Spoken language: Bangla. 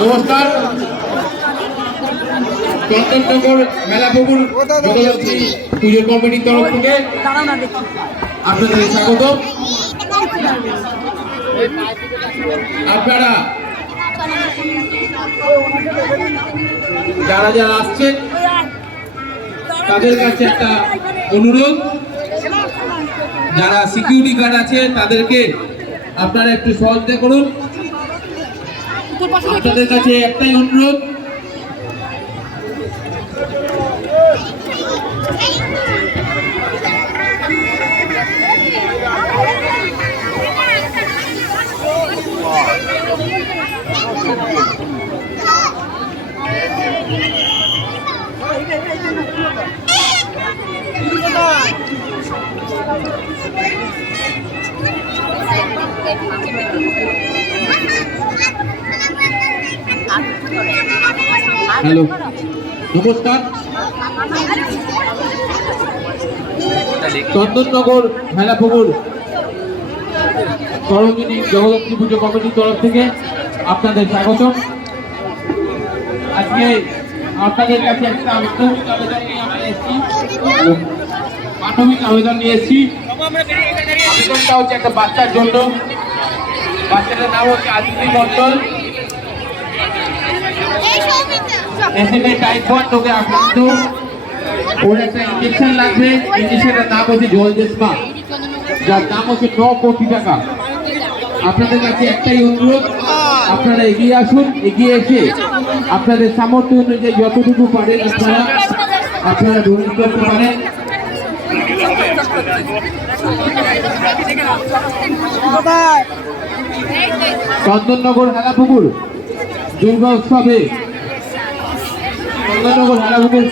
নমস্কার। চন্দননগর মেলাপুকুর জগদ্ধাত্রী পুজোর কমিটির তরফ থেকে আপনাদের স্বাগত। আপনারা যারা যারা আসছেন তাদের কাছে একটা অনুরোধ, যারা সিকিউরিটি গার্ড আছে তাদেরকে আপনারা একটু সহযোগিতা করুন। আপনাদের কাছে একটাই অনুরোধ, হ্যালো নমস্কার। চন্দননগর মেলাপুকুর সরোজিনী জগদ্ধাত্রী পুজো কমিটির তরফ থেকে আপনাদের স্বাগত। আজকে আপনাদের কাছে একটা মানবিক আবেদন নিয়ে এসেছি। আবেদনটা হচ্ছে একটা বাচ্চার জন্য। বাচ্চাটার নাম হচ্ছে আদিতি মন্ডল। টাইপ 1 রোগে আক্রান্ত। ওর একটা ইঞ্জেকশন লাগবে। ইঞ্জেকশনের নাম হচ্ছে জলদেশমা, যার দাম হচ্ছে 9 কোটি টাকা। আপনাদের কাছে একটাই অনুরোধ, আপনারা এগিয়ে আসুন। এগিয়ে এসে আপনাদের সামর্থ্য অনুযায়ী যতটুকু পারেন আপনারা ডোনেট করতে পারেন। চন্দননগর মেলাপুকুর দুর্গা উৎসবে চন্দননগর মেলাপুকুর